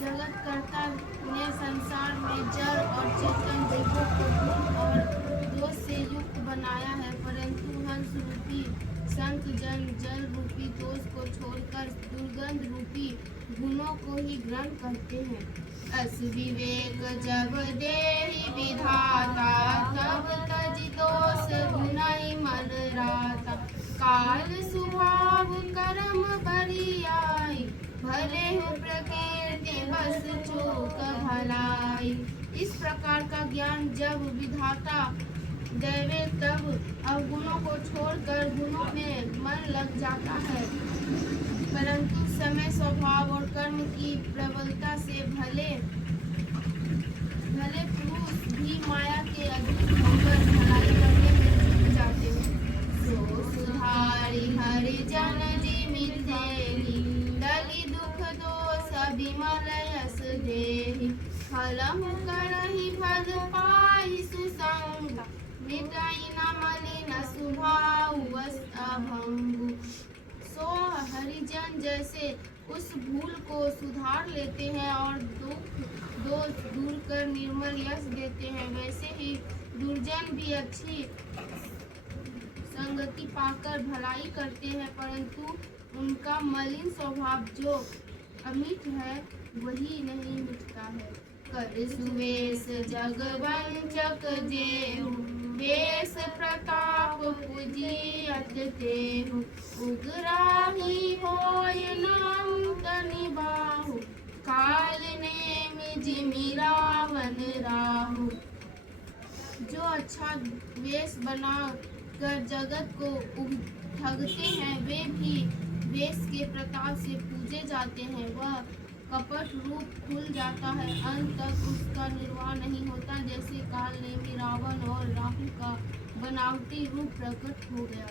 जगतकर्ता ने संसार में जड़ और चेतन जीवों को गुण और दोष से युक्त बनाया है, परंतु हंस रूपी संत जन जल रूपी दोष को छोड़कर दुर्गंध रूपी गुणों को ही ग्रहण करते हैं। अस विवेक जब देहि विधाता, तब तज दोष गुनाहि मन राता। काल स्वभाव कर्म बरियाई, भले हो प्रकृति बस चूक भलाई। इस प्रकार का ज्ञान जब विधाता देवे तब अवगुणों को छोड़कर गुणों में मन लग जाता है, परंतु समय स्वभाव और कर्म की प्रबलता से भले पुरुष भी माया के अधीन होकर भलाई करने में चूक जाते हैं। सो सुधारी हरि जन जीवित देहि, टली दुख दोष विमल यस देहि। फलम करहि फल पाहि सुसंग, मिटाई न मलिन स्वभाव अभंगु। सो हरिजन जैसे उस भूल को सुधार लेते हैं और दुख दोष दूर कर निर्मल यश देते हैं, वैसे ही दुर्जन भी अच्छी संगति पाकर भलाई करते हैं, परंतु उनका मलिन स्वभाव जो अमिट है वही नहीं मिटता है। कर सुवेश जगवंचक जेहु, वेश प्रताप पूजियत तेहु। उग्राही होय नाम तनि बाहु, काल नेमि जिमि रावण राहु। जो अच्छा वेश बना कर जगत को ठगते हैं, वे भी वेश के प्रताप से पूजे जाते हैं। वह कपट रूप खुल जाता है, अंत तक उसका निर्वाह नहीं होता। जैसे काल नेमि रावण और राहु का बनावटी रूप प्रकट हो गया।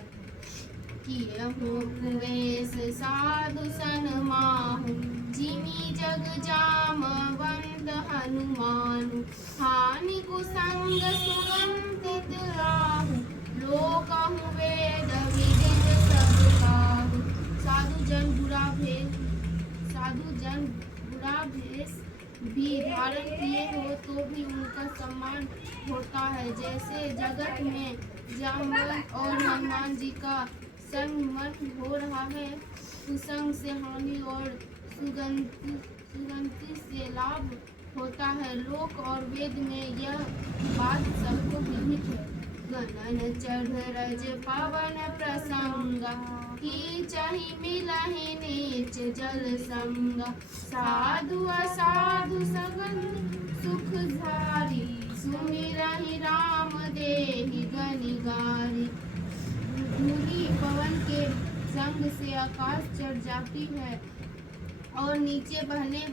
कियहु कुवेश साधु सन माहु, जिमि जग जामवंत हनुमानु। हानि कुसंग सुगंधित राहु, लोकहु वेद विदित सब काहु। साधु जन बुरा भेष भी धारण किए हो तो भी उनका सम्मान होता है। जैसे जगत में जामवंत और हनुमान जी का संग मन हो रहा है, कुसंग से हानि और सुगंधि से लाभ होता है। लोक और वेद में यह बात सबको विदित है। गगन चढ़ रज पवन प्रसंगा, कीचहि मिलहि नीच जल संगा। साधु असाधु सगन सुख झारी, सुमिरहि राम देहि गनि गारी। धूली पवन के संग से आकाश चढ़ जाती है और नीचे बहने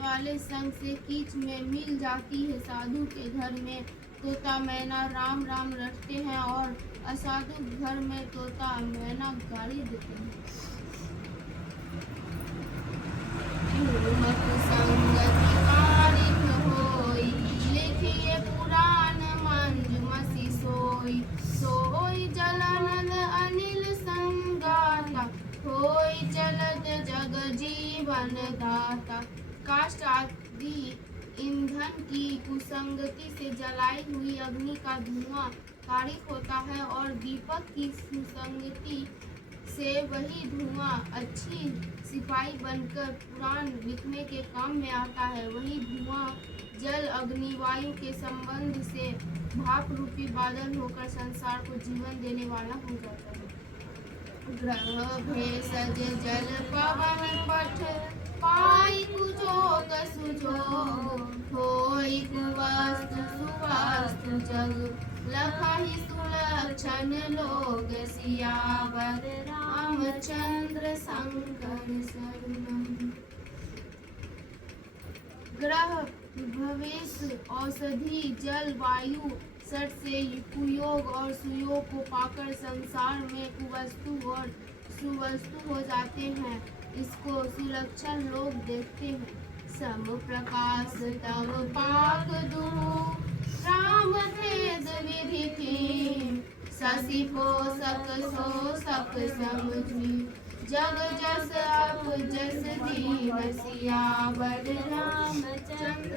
वाले संग से कीच में मिल जाती है। साधु के घर में तोता मैना राम राम रटते हैं और असाधु घर में तोता मैना गाली देते हैं। संगति कारिक होई, लिखिए पुराण मंजुमसी सोई। सोई जलानंद अनिल संगाता, होई चलत जग जीवन दाता। काष्ठ आदि ईंधन की कुसंगति से जलाई हुई अग्नि का धुआं कारिक होता है और दीपक की सुसंगति से वही धुआं अच्छी सिपाही बनकर पुराण लिखने के काम में आता है। वही धुआं जल अग्नि वायु के संबंध से भाप रूपी बादल होकर संसार को जीवन देने वाला हो जाता है। ग्रह भेषज जल पवन पठ, पाई कुजोग सुजोग। होई कुवस्तु सुवास्तु जग, लखहि सुलक्षण लोग। सियावर रामचंद्र संकर सरुनम। ग्रह भवेश औषधि जल वायु सट से कुयोग और सुयोग को पाकर संसार में कुवस्तु और सुवस्तु हो जाते हैं। इसको सुलक्षण लोग देखते हैं। सम प्रकाश तव पाक दुहु, राम भेद विधि थी। शशि पोषक शोषक समझी जग जस आप जस दीन सियावर रामचंद्र